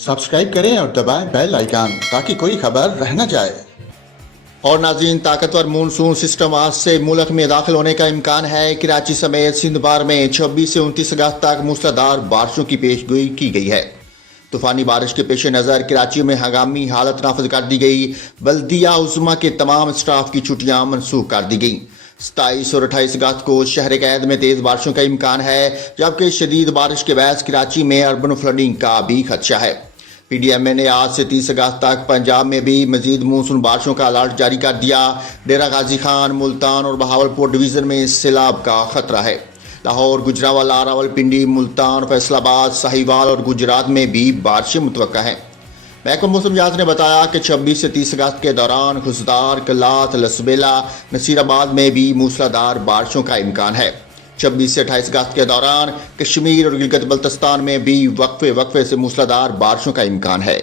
Subscribe करें और दबाएं बेल आइकन ताकि कोई खबर रह न जाए। और नाज़रीन, ताकतवर मानसून सिस्टम आज से मुल्क में दाखिल होने का इम्कान है। कराची समेत सिंध बार में 26 से 29 अगस्त तक मूसलाधार बारिशों की पेशगोई की गई है। तूफानी बारिश के पेश नज़र कराची में हंगामी हालत नाफिज कर दी गई। बल्दिया उज़्मा के तमाम स्टाफ की छुट्टियां मनसूख कर दी गई। 27 और 28 अगस्त को शहर कैद में तेज बारिशों का इम्कान है, जबकि शदीद बारिश के बाद कराची में अर्बन फ्लडिंग का भी खदशा है। PDMA ने आज से 30 अगस्त तक पंजाब में भी मजीद मानसून बारिशों का अलर्ट जारी कर दिया। डेरा गाजी खान, मुल्तान और बहावलपुर डिवीजन में सैलाब का खतरा है। लाहौर, गुजरांवाला, रावलपिंडी, मुल्तान, फैसलाबाद, साहिवाल और गुजरात में भी बारिशें मुतवक्का हैं। महकमा मौसम जहाज ने बताया कि 26 से 30 अगस्त के दौरान खुशदार, कलात, लसबेला, नसीराबाद में भी मूसलाधार बारिशों का इम्कान है। 26 से 28 अगस्त के दौरान कश्मीर और गिलगित बल्तिस्तान में भी वक्फे से मूसलाधार बारिशों का इम्कान है।